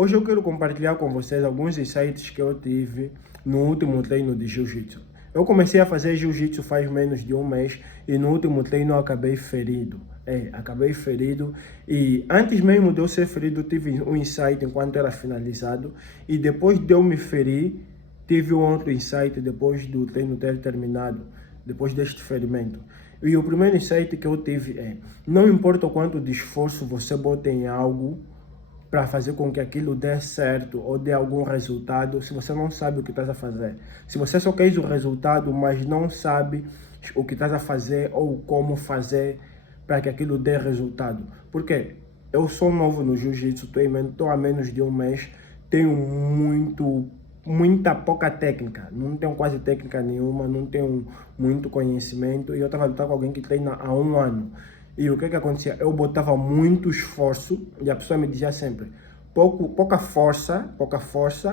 Hoje eu quero compartilhar com vocês alguns insights que eu tive no último treino de Jiu-Jitsu. Eu comecei a fazer Jiu-Jitsu faz menos de um mês e no último treino eu acabei ferido. Acabei ferido e antes mesmo de eu ser ferido tive um insight enquanto era finalizado e depois de eu me ferir tive um outro insight depois do treino ter terminado, depois deste ferimento. E o primeiro insight que eu tive não importa o quanto de esforço você bota em algo, para fazer com que aquilo dê certo ou dê algum resultado, se você não sabe o que estás a fazer. Se você só quer o resultado, mas não sabe o que estás a fazer ou como fazer para que aquilo dê resultado. Porque eu sou novo no Jiu-Jitsu, estou há menos de um mês, tenho muita pouca técnica, não tenho quase técnica nenhuma, não tenho muito conhecimento e eu estava lutando com alguém que treina há um ano. E o que acontecia? Eu botava muito esforço e a pessoa me dizia sempre, pouca força,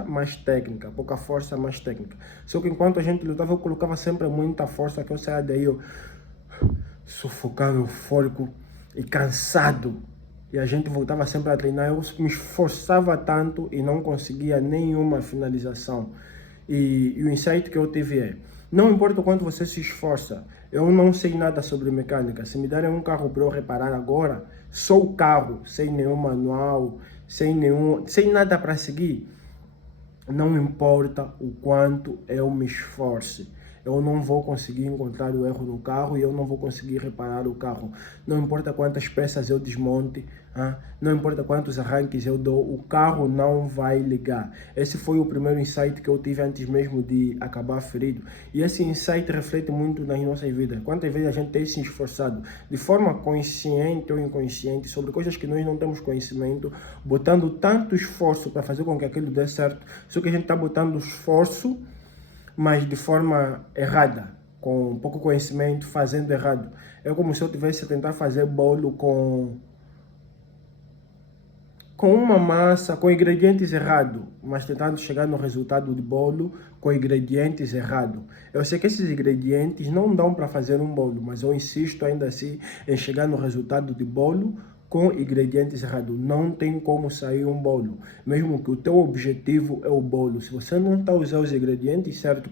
mais técnica, pouca força, mais técnica. Só que enquanto a gente lutava, eu colocava sempre muita força, que eu saía daí, eu sufocava, eufórico e cansado. E a gente voltava sempre a treinar, eu me esforçava tanto e não conseguia nenhuma finalização. E o insight que eu tive não importa o quanto você se esforça, eu não sei nada sobre mecânica. Se me derem um carro para eu reparar agora, só o carro, sem nenhum manual, sem nada para seguir, não importa o quanto eu me esforce. Eu não vou conseguir encontrar o erro no carro e eu não vou conseguir reparar o carro. Não importa quantas peças eu desmonte, não importa quantos arranques eu dou, o carro não vai ligar. Esse foi o primeiro insight que eu tive antes mesmo de acabar ferido. E esse insight reflete muito nas nossas vidas. Quantas vezes a gente tem se esforçado de forma consciente ou inconsciente sobre coisas que nós não temos conhecimento, botando tanto esforço para fazer com que aquilo dê certo, só que a gente está botando esforço mas de forma errada, com pouco conhecimento, fazendo errado. É como se eu tivesse a tentar fazer bolo com uma massa, com ingredientes errados, mas tentando chegar no resultado de bolo com ingredientes errados. Eu sei que esses ingredientes não dão para fazer um bolo, mas eu insisto ainda assim em chegar no resultado de bolo com ingredientes errados. Não tem como sair um bolo, mesmo que o teu objetivo é o bolo. Se você não está usando os ingredientes certos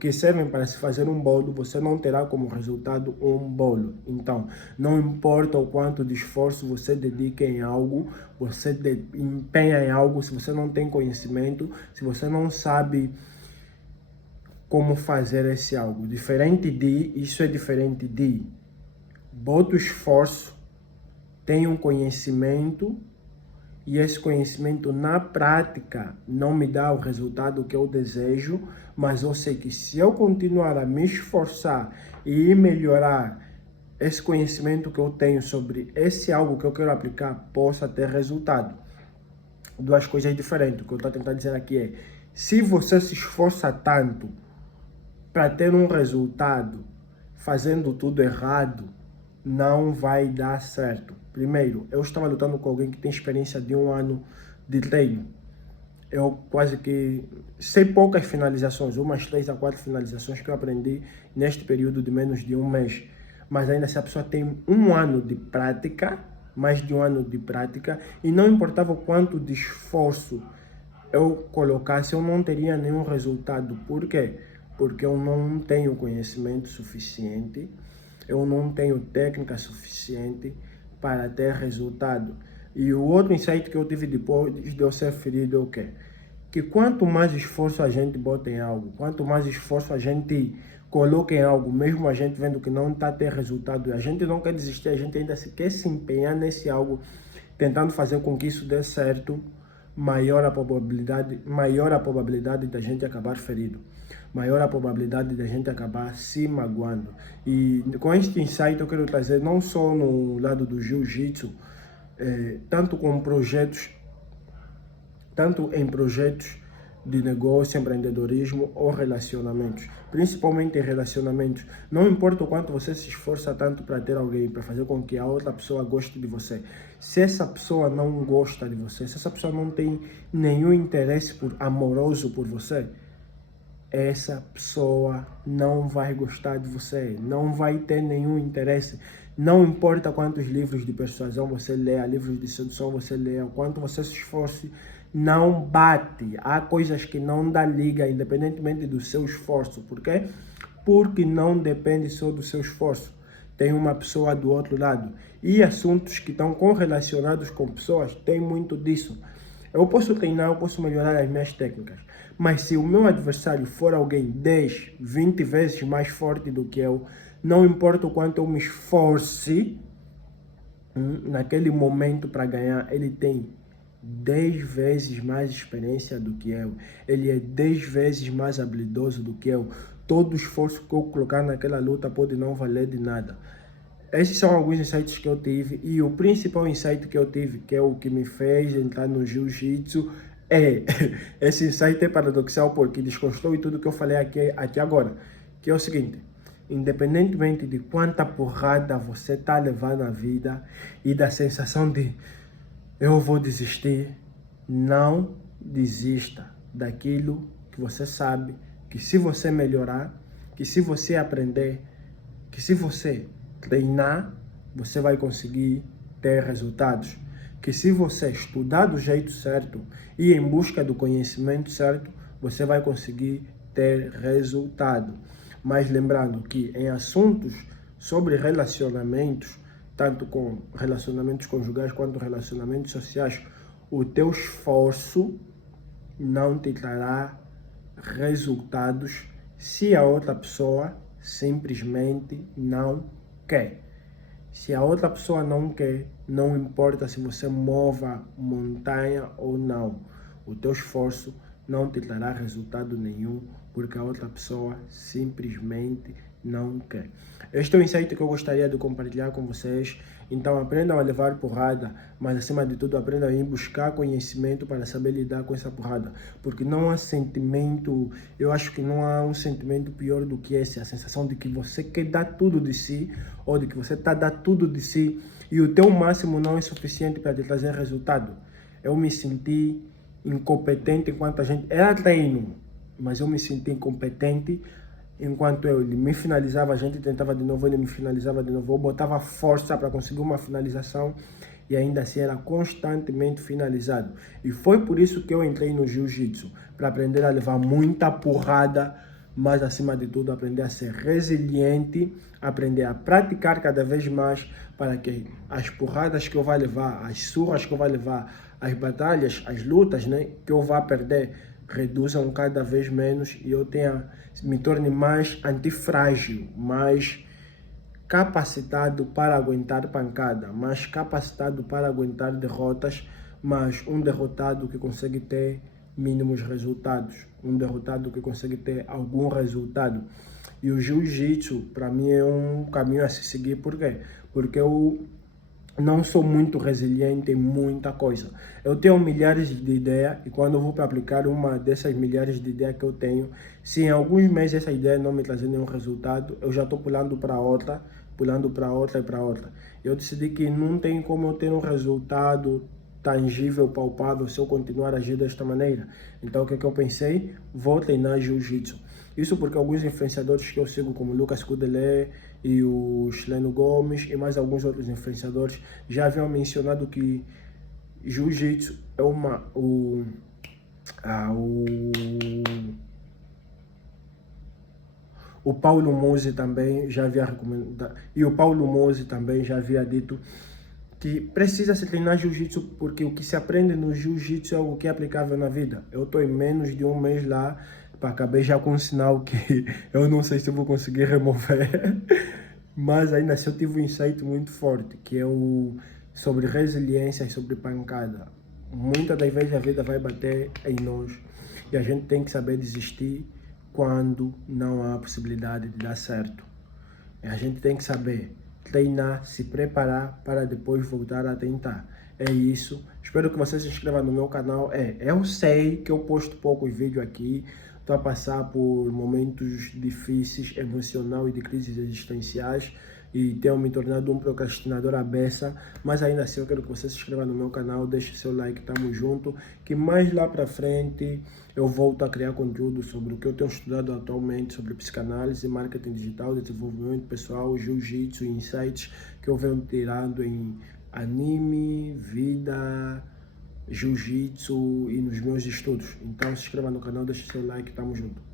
que servem para se fazer um bolo, você não terá como resultado um bolo. Então, não importa o quanto de esforço você dedica em algo, você empenha em algo, se você não tem conhecimento, se você não sabe como fazer esse algo. Isso é diferente de bota o esforço, tenho um conhecimento e esse conhecimento na prática não me dá o resultado que eu desejo, mas eu sei que se eu continuar a me esforçar e melhorar esse conhecimento que eu tenho sobre esse algo que eu quero aplicar, possa ter resultado. Duas coisas diferentes. O que eu estou tentando dizer aqui se você se esforça tanto para ter um resultado fazendo tudo errado, não vai dar certo. Primeiro, eu estava lutando com alguém que tem experiência de um ano de treino. Eu quase que sei poucas finalizações, umas 3 a 4 finalizações que eu aprendi neste período de menos de um mês. Mas ainda se a pessoa tem um ano de prática, mais de um ano de prática, e não importava o quanto de esforço eu colocasse, eu não teria nenhum resultado. Por quê? Porque eu não tenho conhecimento suficiente, eu não tenho técnica suficiente para ter resultado. E o outro insight que eu tive depois de eu ser ferido é o quê? Que quanto mais esforço a gente bota em algo, quanto mais esforço a gente coloca em algo, mesmo a gente vendo que não está a ter resultado, a gente não quer desistir, a gente ainda quer se empenhar nesse algo, tentando fazer com que isso dê certo, maior a probabilidade da gente acabar ferido, maior a probabilidade da gente acabar se magoando. E com este insight eu quero trazer não só no lado do Jiu-Jitsu, tanto em projetos de negócio, empreendedorismo ou relacionamentos, principalmente em relacionamentos. Não importa o quanto você se esforça tanto para ter alguém, para fazer com que a outra pessoa goste de você. Se essa pessoa não gosta de você, se essa pessoa não tem nenhum interesse amoroso por você, essa pessoa não vai gostar de você, não vai ter nenhum interesse Não importa quantos livros de persuasão você lê, livros de sedução você lê, o quanto você se esforce, não bate. Há coisas que não dá liga, independentemente do seu esforço. Por quê? Porque não depende só do seu esforço. Tem uma pessoa do outro lado. E assuntos que estão correlacionados com pessoas, tem muito disso. Eu posso treinar, eu posso melhorar as minhas técnicas. Mas se o meu adversário for alguém 10, 20 vezes mais forte do que eu, não importa o quanto eu me esforce, naquele momento para ganhar, ele tem 10 vezes mais experiência do que eu. Ele é 10 vezes mais habilidoso do que eu. Todo esforço que eu colocar naquela luta pode não valer de nada. Esses são alguns insights que eu tive, e o principal insight que eu tive, que é o que me fez entrar no jiu-jitsu, esse insight é paradoxal porque desconstrói tudo que eu falei aqui agora, que é o seguinte: independentemente de quanta porrada você está levando na vida e da sensação de eu vou desistir, não desista daquilo que você sabe, que se você melhorar, que se você aprender, que se você treinar, você vai conseguir ter resultados. Que se você estudar do jeito certo e em busca do conhecimento certo, você vai conseguir ter resultado. Mas lembrando que em assuntos sobre relacionamentos, tanto com relacionamentos conjugais quanto relacionamentos sociais, o teu esforço não te trará resultados se a outra pessoa simplesmente não quer. Se a outra pessoa não quer, não importa se você mova montanha ou não, o teu esforço não te trará resultado nenhum, porque a outra pessoa simplesmente não quer. Este é o insight que eu gostaria de compartilhar com vocês. Então aprendam a levar porrada, mas acima de tudo aprendam a ir buscar conhecimento para saber lidar com essa porrada. Porque não há sentimento, eu acho que não há um sentimento pior do que esse, a sensação de que você quer dar tudo de si, ou de que você está dando tudo de si, e o teu máximo não é suficiente para te trazer resultado. Eu me senti incompetente enquanto a gente era treino, mas eu me senti incompetente enquanto ele me finalizava, a gente tentava de novo, ele me finalizava de novo, eu botava força para conseguir uma finalização e ainda assim era constantemente finalizado. E foi por isso que eu entrei no jiu-jitsu, para aprender a levar muita porrada, mas acima de tudo aprender a ser resiliente, aprender a praticar cada vez mais, para que as porradas que eu vou levar, as surras que eu vou levar, as batalhas, as lutas, né, que eu vou perder, reduzam cada vez menos e eu me torne mais antifrágil, mais capacitado para aguentar pancada, mais capacitado para aguentar derrotas, mas um derrotado que consegue ter mínimos resultados, um derrotado que consegue ter algum resultado. E o jiu-jitsu, para mim, é um caminho a se seguir. Por quê? Porque eu não sou muito resiliente em muita coisa. Eu tenho milhares de ideias e quando eu vou para aplicar uma dessas milhares de ideias que eu tenho, se em alguns meses essa ideia não me trazer nenhum resultado, eu já estou pulando para outra e para outra. Eu decidi que não tem como eu ter um resultado tangível, palpável, se eu continuar a agir desta maneira. Então o que eu pensei? Vou treinar jiu-jitsu. Isso porque alguns influenciadores que eu sigo, como Lucas Kudelé e o Chileno Gomes e mais alguns outros influenciadores, já haviam mencionado que jiu-jitsu é o Paulo Mose também já havia recomendado, e o Paulo Mose também já havia dito que precisa se treinar jiu-jitsu, porque o que se aprende no jiu-jitsu é algo que é aplicável na vida. Eu estou em menos de um mês lá, acabei já com um sinal que eu não sei se eu vou conseguir remover, mas ainda assim eu tive um insight muito forte, que é o sobre resiliência e sobre pancada. Muitas das vezes a vida vai bater em nós e a gente tem que saber desistir quando não há possibilidade de dar certo. E a gente tem que saber treinar, se preparar para depois voltar a tentar. É isso. Espero que você se inscreva no meu canal. Eu sei que eu posto poucos vídeos aqui. Estou a passar por momentos difíceis, emocional e de crises existenciais. e tenho me tornado um procrastinador à beça, mas ainda assim eu quero que você se inscreva no meu canal, deixe seu like, tamo junto, que mais lá pra frente eu volto a criar conteúdo sobre o que eu tenho estudado atualmente, sobre psicanálise, marketing digital, desenvolvimento pessoal, jiu-jitsu, insights que eu venho tirando em anime, vida, jiu-jitsu e nos meus estudos. Então se inscreva no canal, deixe seu like, tamo junto.